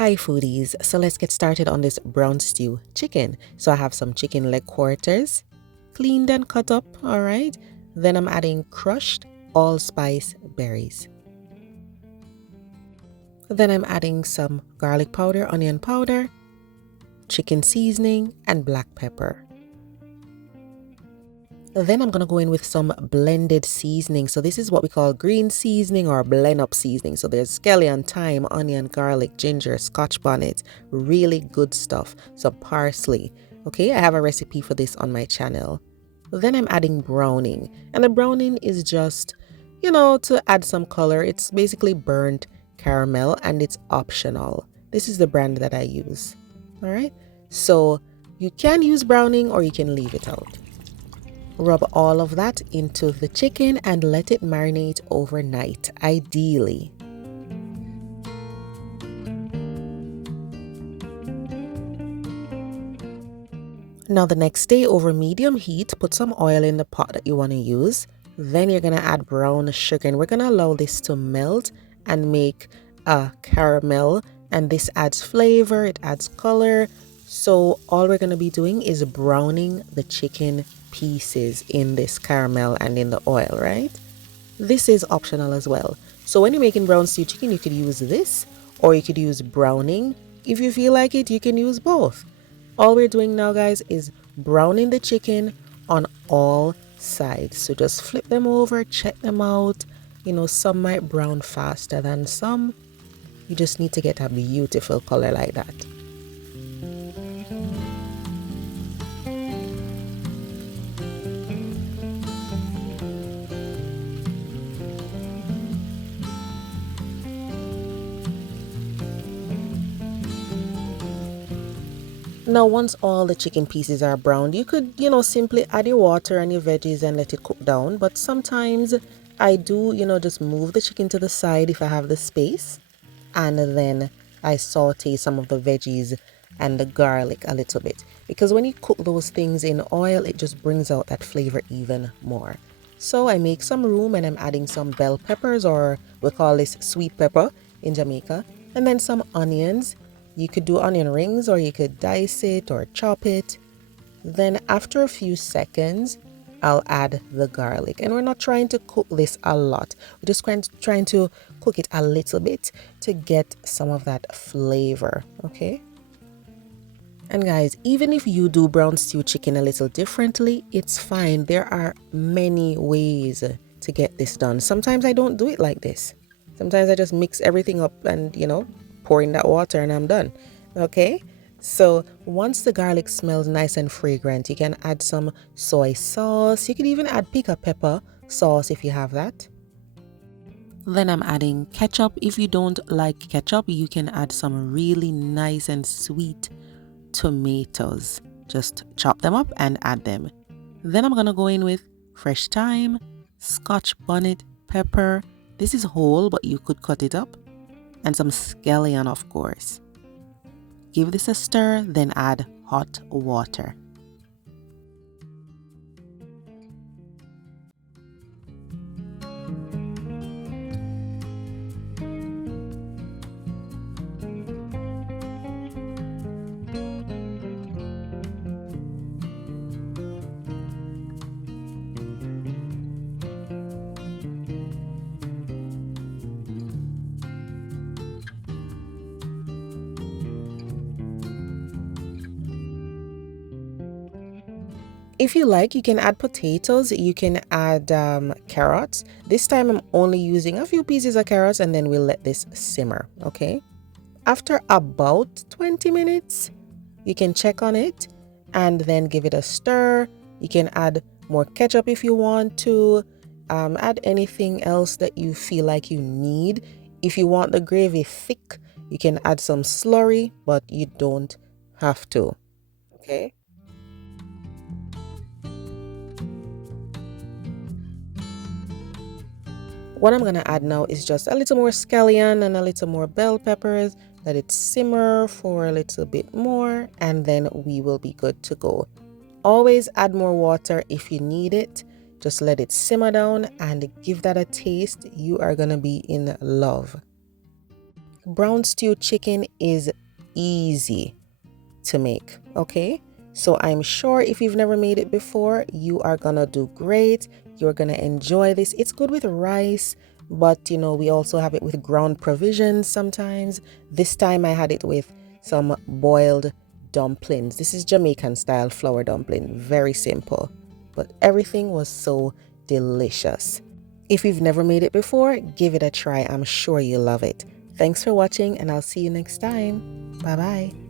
Hi foodies, so let's get started on this brown stew chicken. So I have some chicken leg quarters, cleaned and cut up, all right? Then I'm adding crushed allspice berries. Then I'm adding some garlic powder, onion powder, chicken seasoning, and black pepper. Then I'm going to go in with some blended seasoning. So this is what we call green seasoning or blend up seasoning. So there's scallion, thyme, onion, garlic, ginger, scotch bonnet, really good stuff. Some parsley. Okay, I have a recipe for this on my channel. Then I'm adding browning. And the browning is just, to add some color. It's basically burnt caramel and it's optional. This is the brand that I use. All right, so you can use browning or you can leave it out. Rub all of that into the chicken and let it marinate overnight, ideally. Now the next day over medium heat, put some oil in the pot that you want to use. Then you're going to add brown sugar and we're going to allow this to melt and make a caramel, and this adds flavor, it adds color. So all we're going to be doing is browning the chicken pieces in this caramel and in the oil, right? This is optional as well. So when you're making brown stew chicken, you could use this or you could use browning. If you feel like it, you can use both. All we're doing now, guys, is browning the chicken on all sides. So just flip them over, check them out. Some might brown faster than some. You just need to get a beautiful color like that. Now, once all the chicken pieces are browned, you could, simply add your water and your veggies and let it cook down. But sometimes I do, just move the chicken to the side if I have the space. And then I saute some of the veggies and the garlic a little bit. Because when you cook those things in oil, it just brings out that flavor even more. So I make some room and I'm adding some bell peppers, or we call this sweet pepper in Jamaica. And then some onions. You could do onion rings or you could dice it or chop it. Then after a few seconds, I'll add the garlic. And we're not trying to cook this a lot. We're just trying to cook it a little bit to get some of that flavor, okay? And guys, even if you do brown stew chicken a little differently, it's fine. There are many ways to get this done. Sometimes I don't do it like this. Sometimes I just mix everything up and, pour in that water and I'm done. Okay? So once the garlic smells nice and fragrant, you can add some soy sauce. You could even add pico pepper sauce if you have that. Then I'm adding ketchup. If you don't like ketchup, you can add some really nice and sweet tomatoes. Just chop them up and add them. Then I'm gonna go in with fresh thyme, scotch bonnet pepper. This is whole, but you could cut it up. And some scallion, of course. Give this a stir, then add hot water. If you like, you can add potatoes, you can add carrots. This time I'm only using a few pieces of carrots and then we'll let this simmer, okay? After about 20 minutes, you can check on it and then give it a stir. You can add more ketchup if you want to. Add anything else that you feel like you need. If you want the gravy thick, you can add some slurry, but you don't have to, okay? What I'm going to add now is just a little more scallion and a little more bell peppers. Let it simmer for a little bit more and then we will be good to go. Always add more water if you need it. Just let it simmer down and give that a taste. You are going to be in love. brown stew chicken is easy to make, okay? So I'm sure if you've never made it before, you are gonna do great. You're gonna enjoy this. It's good with rice, but we also have it with ground provisions sometimes. This time I had it with some boiled dumplings. This is Jamaican style flour dumpling, very simple, but everything was so delicious. If you've never made it before, give it a try. I'm sure you'll love it. Thanks for watching, and I'll see you next time. Bye bye.